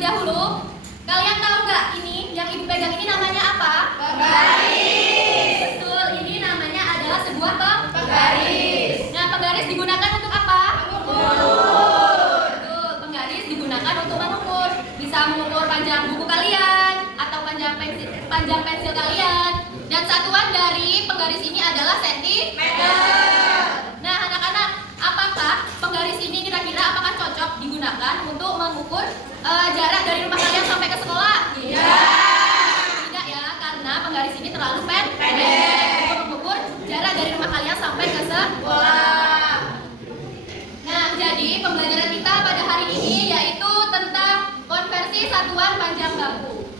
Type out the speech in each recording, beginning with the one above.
terlebih dahulu. Kalian tahu nggak ini yang ibu pegang ini namanya apa? Penggaris. Betul, ini namanya adalah sebuah Penggaris. Nah, penggaris digunakan untuk apa? Mengukur. Betul, penggaris digunakan untuk mengukur. Bisa mengukur panjang buku kalian atau panjang pensil kalian. Dan satuan dari penggaris ini adalah sentimeter. Nah, anak-anak, apakah penggaris ini kira-kira apakah cocok digunakan untuk mengukur jarak dari rumah kalian sampai ke sekolah? Tidak ya, karena penggaris ini terlalu pendek untuk mengukur jarak dari rumah kalian sampai ke sekolah. Nah, jadi pembelajaran kita pada hari ini yaitu tentang konversi satuan panjang baku.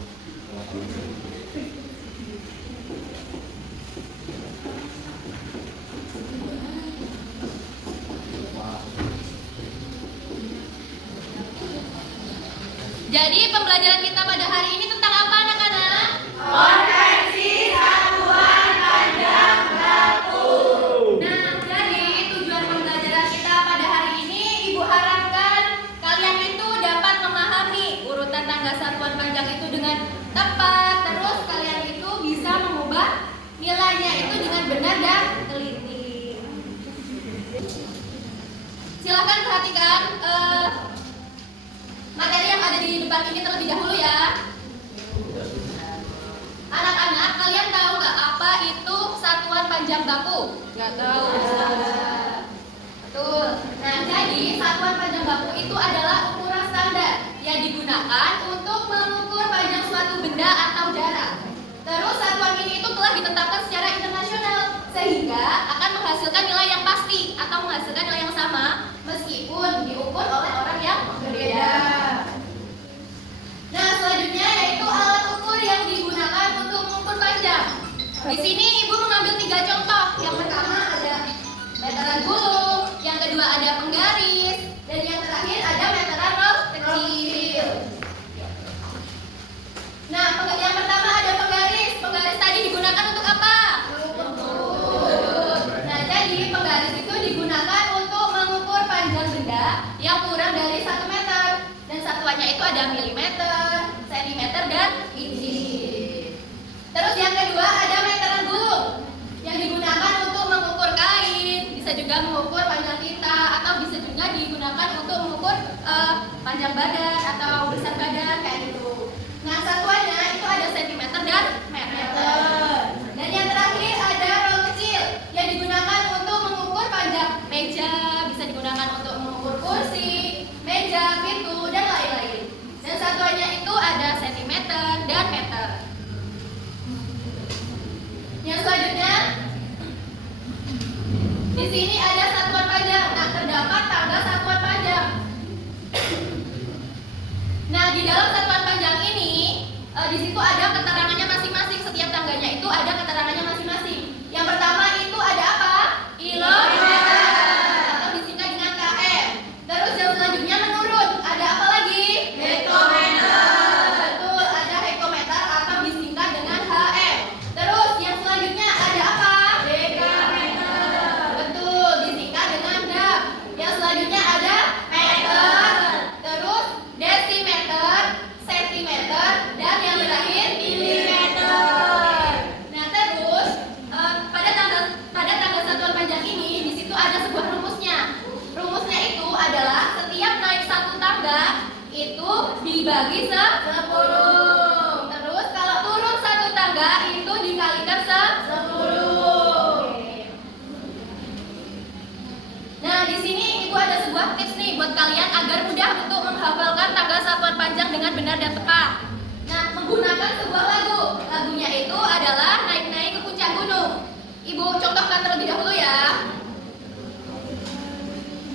Jadi pembelajaran kita pada hari ini tentang apa, anak-anak? Konversi satuan panjang baku. Nah, jadi tujuan pembelajaran kita pada hari ini, Ibu harapkan kalian itu dapat memahami urutan tangga satuan panjang itu dengan tepat. Terus kalian itu bisa mengubah nilainya itu dengan benar dan teliti. Silahkan perhatikan materi yang ada di depan ini terlebih dahulu ya. Anak-anak, kalian tahu nggak apa itu satuan panjang baku? Nggak tahu. Betul. Nah, jadi satuan panjang baku itu adalah ukuran standar yang digunakan untuk mengukur panjang suatu benda atau jarak. Terus satuan ini itu telah ditetapkan secara internasional sehingga akan menghasilkan nilai yang pasti atau menghasilkan nilai yang sama meskipun diukur oleh orang yang berbeda. Nah, selanjutnya yaitu alat ukur yang digunakan untuk mengukur panjang. Di sini Ibu mengambil 3 contoh. Yang pertama ada meteran gulung, yang kedua ada penggaris, dan yang terakhir ada meteran rol kecil. Nah, yang pertama ada penggaris. Penggaris tadi digunakan untuk apa? Nah, jadi penggaris itu digunakan untuk mengukur panjang benda yang kurang dari 1 meter. Dan satuannya itu ada milimeter, sentimeter, dan inci. Terus yang kedua ada meteran gulung yang digunakan untuk mengukur kain, bisa juga mengukur panjang tinta, atau bisa juga digunakan untuk mengukur panjang badan atau besar badan kayak gitu. Nah, satuannya itu ada sentimeter dan meter. Dan yang terakhir ada rol kecil yang digunakan untuk mengukur panjang meja, bisa digunakan untuk mengukur kursi, meja, pintu, dan lain-lain. Dan satuannya itu ada sentimeter dan meter. Yang selanjutnya, di sini ada satuan panjang. Nah, terdapat tangga satuan panjang. Nah, di dalam satuan panjang ini, di situ ada keterangannya masing-masing. Setiap tangganya itu ada keterangannya masing-masing. Yang pertama itu ada apa? Kilometer atau disingkat dengan km. Terus yang selanjutnya menurun, ada apa lagi? Hektometer. Betul, ada hektometer atau disingkat dengan hm. Terus yang selanjutnya ada apa? Dekameter. Betul, disingkat dengan dam. Yang selanjutnya ada meter. Terus desimeter, sentimeter, dan yang terakhir milimeter. Nah, terus pada tangga satuan panjang ini di situ ada sebuah rumusnya. Rumusnya itu adalah setiap naik 1 tangga itu dibagi 10. Terus kalau turun 1 tangga itu dikalikan 10. Nah, di sini Ibu ada sebuah tips nih buat kalian agar mudah untuk menghafalkan tangga satuan panjang dengan benar dan tepat. Nah, menggunakan sebuah lagu. Lagunya itu adalah Naik-naik ke puncak gunung. Ibu contohkan terlebih dahulu ya.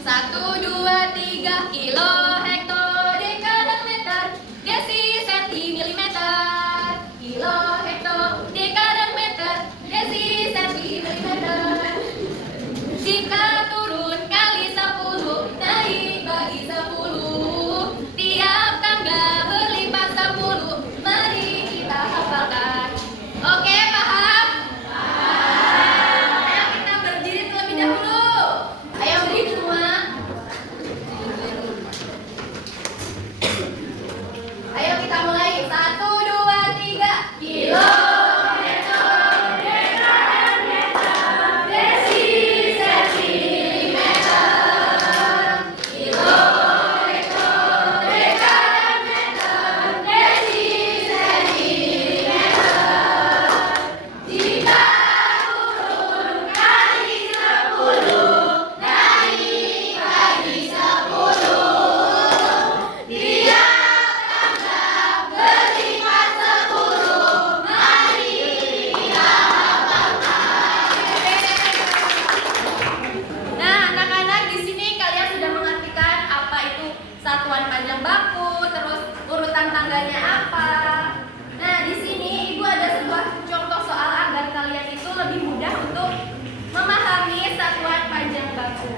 1, 2, 3 kilo, hekto, deka, dan meter, desi, senti, milimeter. Kilo, hekto, deka, dan meter, desi, senti, milimeter. Jika turun kali 10, naik bagi 10. Tiap tangga berlipat 10. Mari kita hafalkan. Oke, paham? Paham. Ayo kita berdiri terlebih dahulu. Ayo berdiri semua. tangganya apa. Nah, di sini Ibu ada sebuah contoh soal agar kalian itu lebih mudah untuk memahami satuan panjang baku.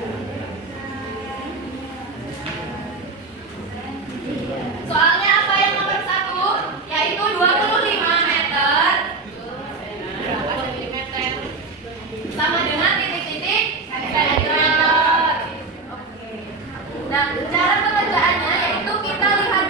Soalnya apa yang nomor 1? Yaitu 25 meter sama dengan titik-titik sentimeter. Oke. Nah, cara pengerjaannya yaitu kita lihat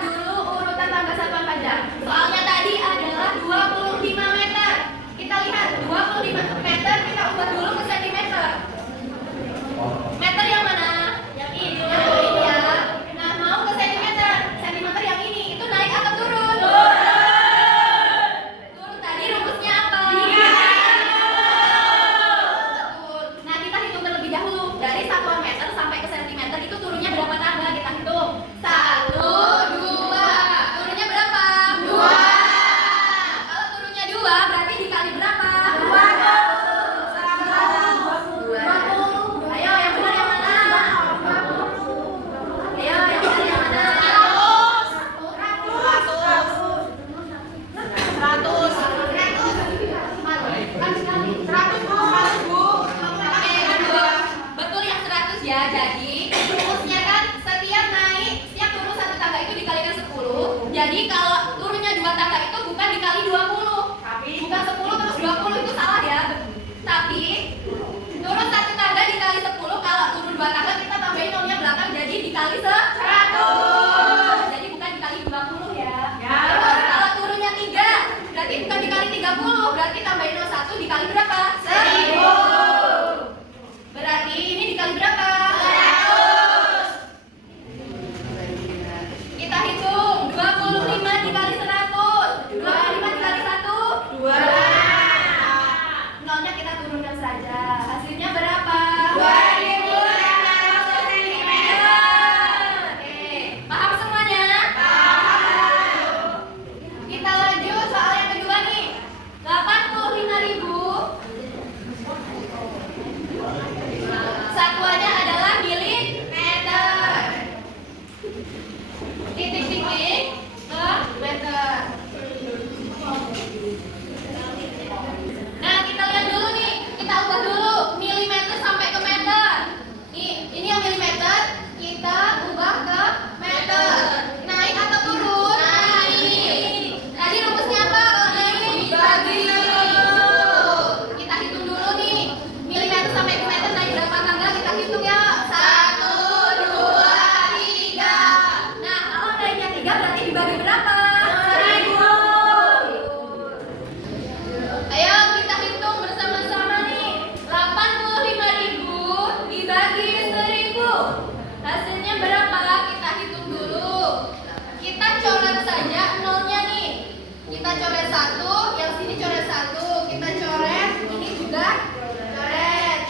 dulu urutan tangga satuan panjang. Soalnya tadi adalah 25 meter. Kita lihat 25 meter, kita ubah dulu ke sentimeter. Meter yang mana? Yang ini. Yang ini ya. Nah, mau ke sentimeter. Sentimeter yang ini itu naik atau turun? Turun. Tadi rumusnya apa? Betul. Nah, kita hitung terlebih dahulu. Dari satuan meter sampai ke sentimeter itu turunnya berapa tangga? Kita hitung. 1, 2. Turunnya berapa? 2. Kalau turunnya 2 berarti dikali berapa? 20. Ayo, yang benar yang mana? Ayo, yang benar yang mana? 100, Bu. Oke, betul yang 100 ya. Jadi rumusnya kan setiap naik, setiap turun satu tangga itu dikalikan 10. Jadi kalau turunnya 2 tangga itu bukan dikali 20. Bukan 10 terus 20 itu salah ya. Tapi turun satu tangga dikali 10, kalau turun 2 tangga kita tambahin nolnya belakang jadi dikali 100. Jadi bukan dikali 20 ya. Terus kalau turunnya 3, berarti bukan dikali 30, berarti tambahin 01 dikali berapa? 1000. Berarti ini dikali berapa? 100. Kita hitung 25 dikali 100. 25 dikali 1 2. Nolnya kita turunkan saja. Hasilnya berapa? 2500 cm. Oke, paham semuanya? Paham. Kita lanjut soal yang kedua nih. 85.000. Satuannya adalah milimeter. Titik-titik ke meter. Nah, kita lihat dulu nih. Kita ubah dulu milimeter sampai ke meter. Ini yang milimeter, kita ubah ke meter. Naik atau turun? Naik. Tadi rumusnya apa kalau naik? Dibagi 10. Kita hitung dulu nih. Milimeter sampai ke meter naik berapa tangga? Kita hitung ya. 1, 2, 3. Nah, kalau naiknya 3 berarti dibagi berapa? 1000. Ayo kita hitung bersama-sama nih. 85.000 dibagi 1000. Hasilnya berapa? Kita hitung dulu. Kita coret saja nolnya nih. Kita coret 1, yang sini coret 1. Kita coret, ini juga coret.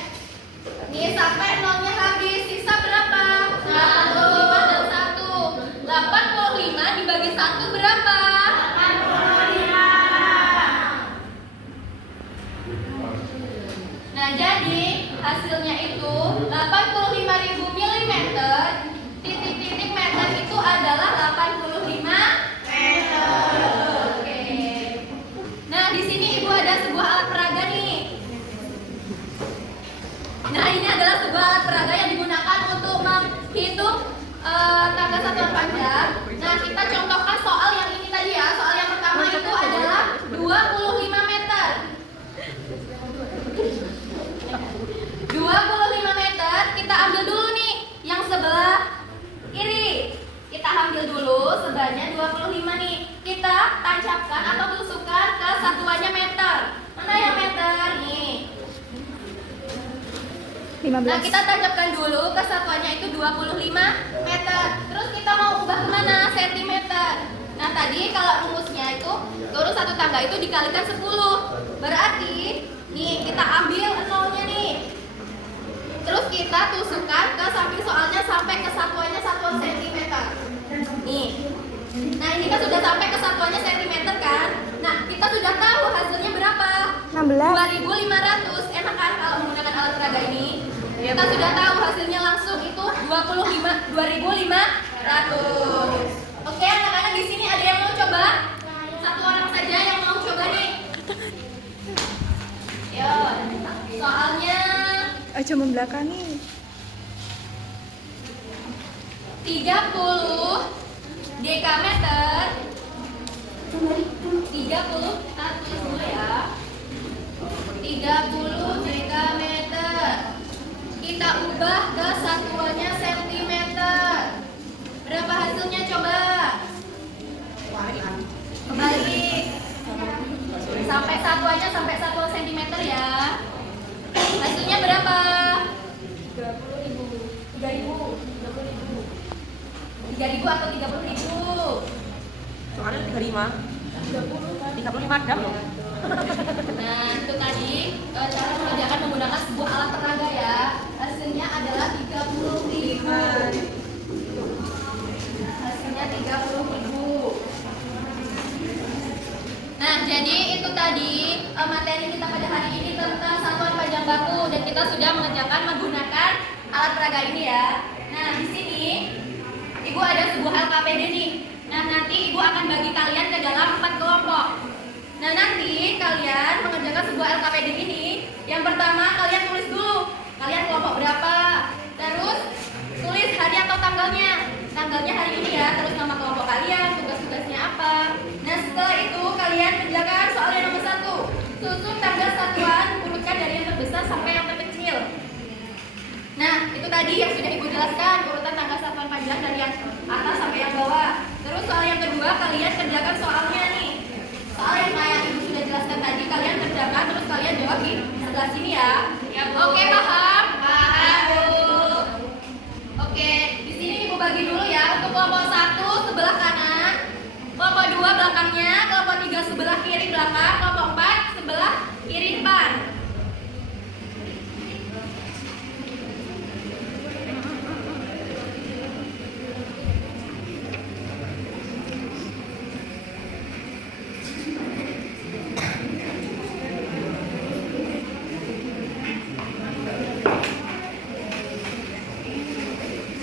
Nih sampai nolnya habis. Sisa berapa? 85 dan 1. 85 dibagi 1 berapa? 85. Nah, jadi hasilnya itu 85.000 mm. Titik-titik meter itu adalah 85 meter. Oke. Nah, di sini Ibu ada sebuah alat peraga nih. Nah, ini adalah sebuah alat peraga yang digunakan untuk menghitung tangga satuan panjang. Nah, kita contohkan soal yang ini tadi ya. Soal yang pertama itu adalah 25 meter. 25 meter, kita ambil dulu nih yang sebelah kiri. Kita ambil dulu sebelahnya 25 nih. Kita tancapkan atau tusukkan ke satuannya meter. Mana yang meter? Nih. 15. Nah, kita tancapkan dulu ke satuannya itu 25 meter. Terus kita mau ubah kemana? Sentimeter. Nah, tadi kalau rumusnya itu turun satu tangga itu dikalikan 10. Berarti nih kita ambil nolnya nih. Terus kita tusukkan ke samping soalnya sampai ke satuannya satuan sentimeter. Nih. Nah, ini kan sudah sampai ke satuannya sentimeter kan? Nah, kita sudah tahu hasilnya berapa? 16. 2500. Enak kan kalau menggunakan alat peraga ini? Kita sudah tahu hasilnya langsung itu 2500 2.500. Oke, anak-anak di sini ada yang mau coba? Satu orang saja yang mau coba nih. Yo, soalnya aja membelakangi 30 dekameter 30 tulis dulu ya. 30 dekameter kita ubah ke satuannya sentimeter. Berapa hasilnya coba? Kebalik. Sampai satuannya sampai 1 sentimeter ya. Hasilnya berapa? 3.000 atau 30.000? Soalnya 35 jam loh. Nah, itu tadi cara mengerjakan menggunakan sebuah alat peraga ya. Hasilnya adalah 30.000. Hasilnya 30.000. Nah, jadi itu tadi materi kita pada hari ini tentang satuan panjang baku dan kita sudah mengerjakan menggunakan alat peraga ini ya. Nah, di sini Ibu ada sebuah LKPD nih. Nah, nanti Ibu akan bagi kalian ke dalam 4 kelompok. Nah, nanti kalian mengerjakan sebuah LKPD ini. Yang pertama kalian tulis dulu kalian kelompok berapa. Terus tulis hari atau tanggalnya. Tanggalnya hari ini ya. Terus nama kelompok kalian, tugas-tugasnya apa. Nah, setelah itu kalian kerjakan soal yang nomor 1. Susun tanggal satuan, urutkan dari yang terbesar sampai yang terkecil. Nah, itu tadi yang sudah Ibu jelaskan, urutan tanggal satuan panjang dari yang atas sampai yang bawah. Terus soal yang kedua, kalian kerjakan soalnya nih. Soal yang kayak Ibu sudah jelaskan tadi, kalian kerjakan, terus kalian jawab di sebelah sini ya. Oke, paham? Paham, Bu. Oke, di sini Ibu bagi dulu ya. Untuk kelompok 1 sebelah kanan, kelompok 2 belakangnya, kelompok 3 sebelah kiri belakang, kelompok 4 sebelah kiri depan.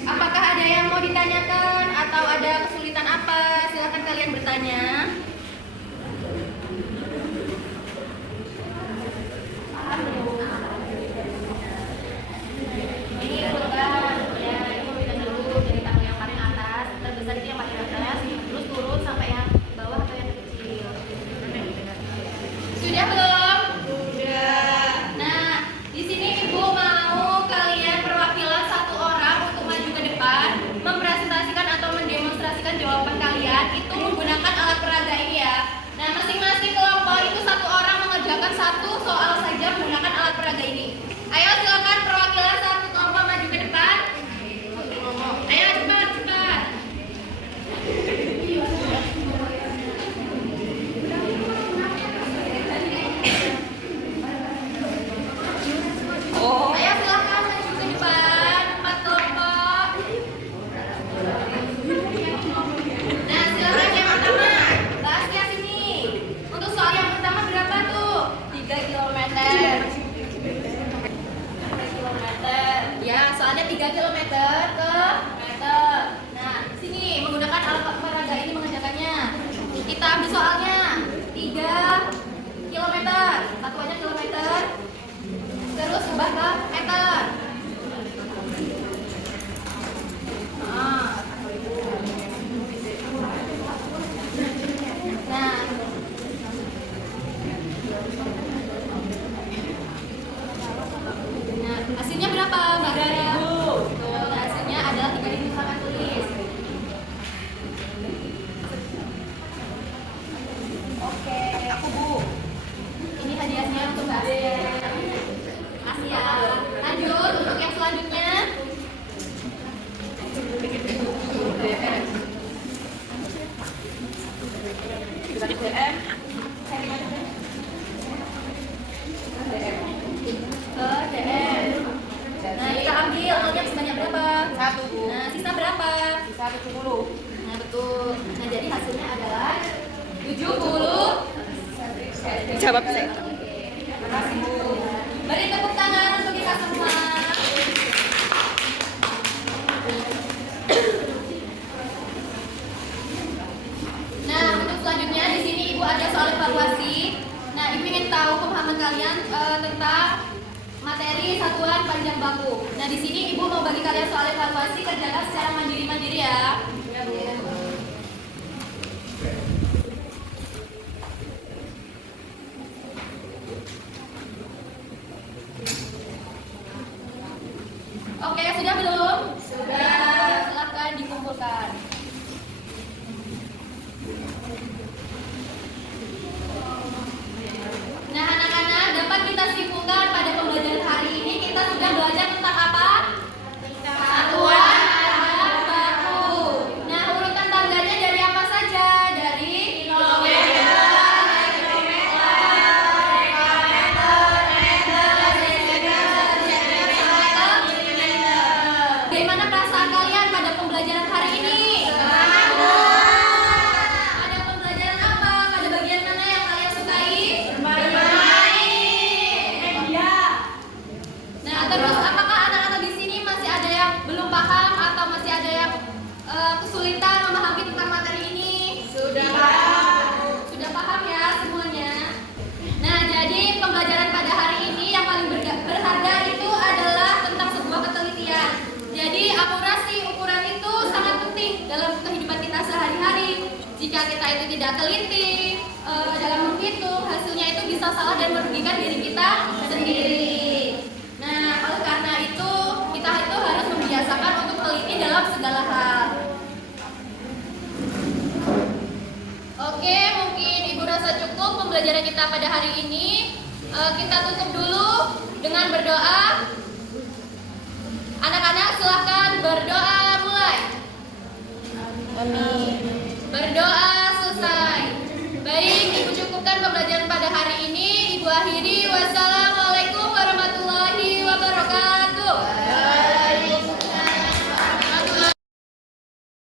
Apakah ada yang mau ditanyakan atau ada kesulitan apa? Silakan kalian bertanya. Ini urutan ya, Ibu bilang dulu dari tanggal yang paling atas, terbesar itu yang paling atas, terus turun sampai yang bawah atau yang kecil. Sudah belum? Sudah. Nah, di sini Ibu mau kalian perwakilan satu orang untuk maju ke depan, mempresentasikan atau mendemonstrasikan jawaban kalian itu menggunakan alat peraga ini ya. Nah, masing-masing kelompok itu satu orang mengerjakan satu soal saja menggunakan alat peraga ini. Ayo silakan perwakilan satu kelompok maju ke depan. Ayo cepat cepat. Ayo silakan maju ke depan 4 kelompok. Nah, silakan yang pertama. Bahasnya sini. Untuk soal yang pertama berapa tuh? 3 km. 3 km. Ya, soalnya 3 km ke meter. Nah, sini menggunakan alat peraga ini mengerjakannya. Kita ambil soalnya 3 km. Satuannya kilometer. Terus ubah ke meter. Nah, hasilnya berapa, Mbak Dara? Betul, hasilnya adalah 3.000 sama tulis. Oke, aku Bu. Ini hadiahnya untuk Mbak Asia. Asia. Lanjut untuk yang selanjutnya. DM. Nah, kita ambil alnya sebanyak berapa? 1, Bu. Nah, sisa berapa? Bisa 70. Nah, betul. Nah, jadi hasilnya adalah 70. jawab saya. Terima kasih, Bu. Beri tepuk tangan untuk kita semua. evaluasi kerjakan secara mandiri-mandiri ya. Oke, sudah belum? Sudah. Silakan dikumpulkan. Nah, anak-anak, dapat kita simpulkan pada pembelajaran hari ini kita sudah belajar tentang apa? Satuan ada baku. Nah, urutan tangganya dari apa saja? Dari kilometer, bagaimana perasaan kalian pada pembelajaran hari ini? Ada pembelajaran apa? Pada bagian mana yang kalian sukai? Nah, terus apakah anak-anak di sini masih ada yang belum paham atau masih ada yang kesulitan memahami tentang materi ini? Sudah paham ya semuanya. Nah, jadi pembelajaran pada hari ini yang paling berharga itu adalah tentang sebuah ketelitian. Jadi akurasi ukuran itu sangat penting dalam kehidupan kita sehari-hari. Jika kita itu tidak teliti dalam menghitung, hasilnya itu bisa salah dan merugikan diri kita sendiri. Nah, oleh karena itu kita itu harus membiasakan untuk teliti dalam segala hal. Oke, mungkin Ibu rasa cukup pembelajaran kita pada hari ini. Kita tutup dulu dengan berdoa. Anak-anak silahkan berdoa.